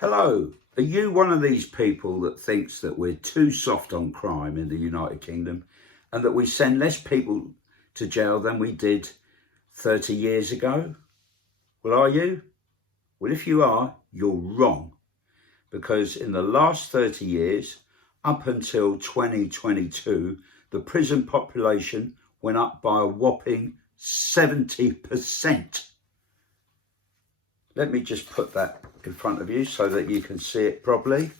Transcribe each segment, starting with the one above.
Hello, are you one of these people that thinks that we're too soft on crime in the United Kingdom and that we send less people to jail than we did 30 years ago? Well, are you? Well, if you are, you're wrong, because in the last 30 years, up until 2022, the prison population went up by a whopping 70%. Let me just put that in front of you so that you can see it properly.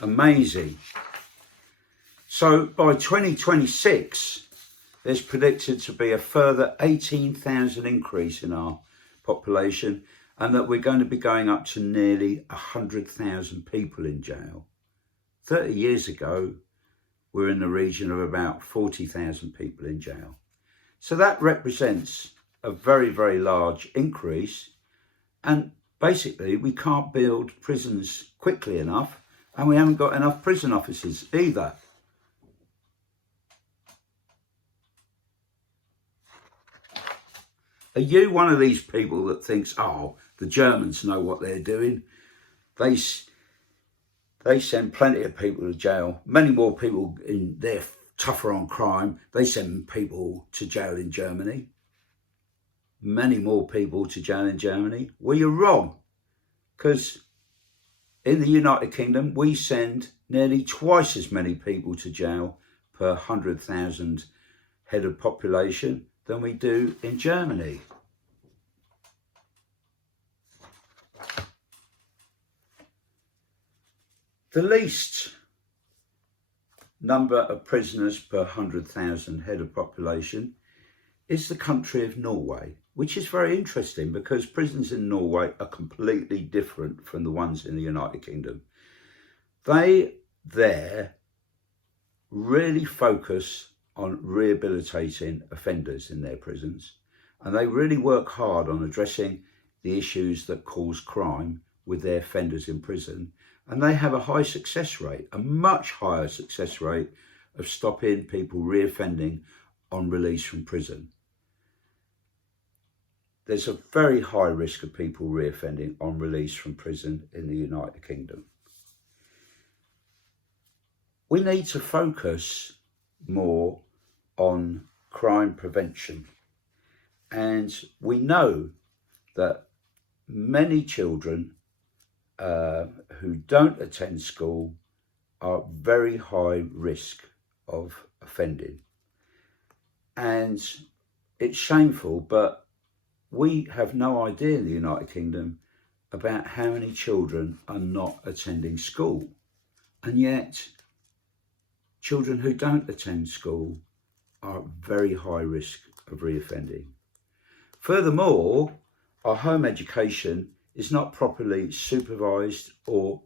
Amazing. So by 2026, there's predicted to be a further 18,000 increase in our population, and that we're going to be going up to nearly 100,000 people in jail. 30 years ago, we're in the region of about 40,000 people in jail. So that represents a very, very large increase. And basically, we can't build prisons quickly enough, and we haven't got enough prison officers either. Are you one of these people that thinks, oh, the Germans know what they're doing? They send plenty of people to jail. Many more people they're tougher on crime. They send people to jail in Germany. Many more people to jail in Germany. Well, you're wrong, because in the United Kingdom, we send nearly twice as many people to jail per 100,000 head of population than we do in Germany. The least number of prisoners per 100,000 head of population is the country of Norway, which is very interesting because prisons in Norway are completely different from the ones in the United Kingdom. They there really focus on rehabilitating offenders in their prisons, and they really work hard on addressing the issues that cause crime with their offenders in prison. And they have a high success rate, a much higher success rate of stopping people reoffending on release from prison. There's a very high risk of people reoffending on release from prison in the United Kingdom. We need to focus more on crime prevention. And we know that many children who don't attend school are very high risk of offending. And it's shameful, but we have no idea in the United Kingdom about how many children are not attending school. And yet, children who don't attend school are at very high risk of reoffending. Furthermore, our home education is not properly supervised or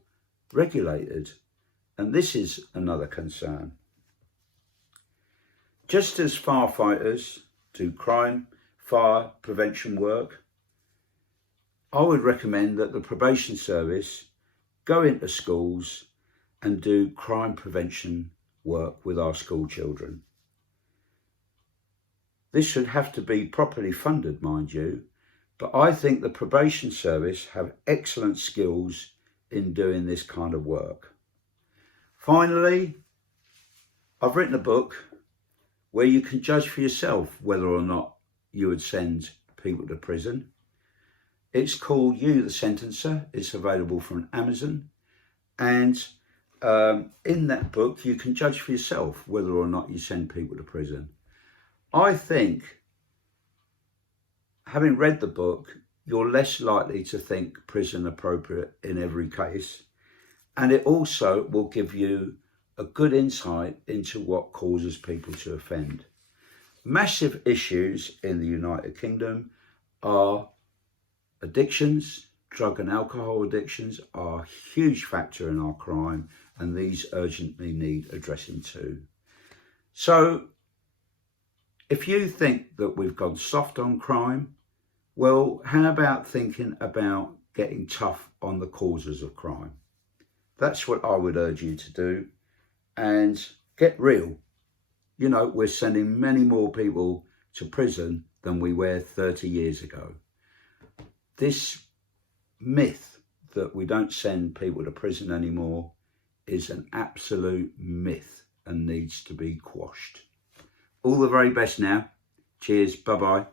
regulated, and this is another concern. Just as firefighters do fire prevention work, I would recommend that the probation service go into schools and do crime prevention work with our school children. This should have to be properly funded, mind you, but I think the probation service have excellent skills in doing this kind of work. Finally, I've written a book where you can judge for yourself whether or not you would send people to prison. It's called You the Sentencer. It's available from Amazon. And in that book, you can judge for yourself whether or not you send people to prison. I think, having read the book, you're less likely to think prison appropriate in every case. And it also will give you a good insight into what causes people to offend. Massive issues in the United Kingdom are addictions. Drug and alcohol addictions are a huge factor in our crime, and these urgently need addressing too. So if you think that we've gone soft on crime, well, how about thinking about getting tough on the causes of crime? That's what I would urge you to do, and get real. You know, we're sending many more people to prison than we were 30 years ago. This myth that we don't send people to prison anymore is an absolute myth and needs to be quashed. All the very best now. Cheers. Bye-bye.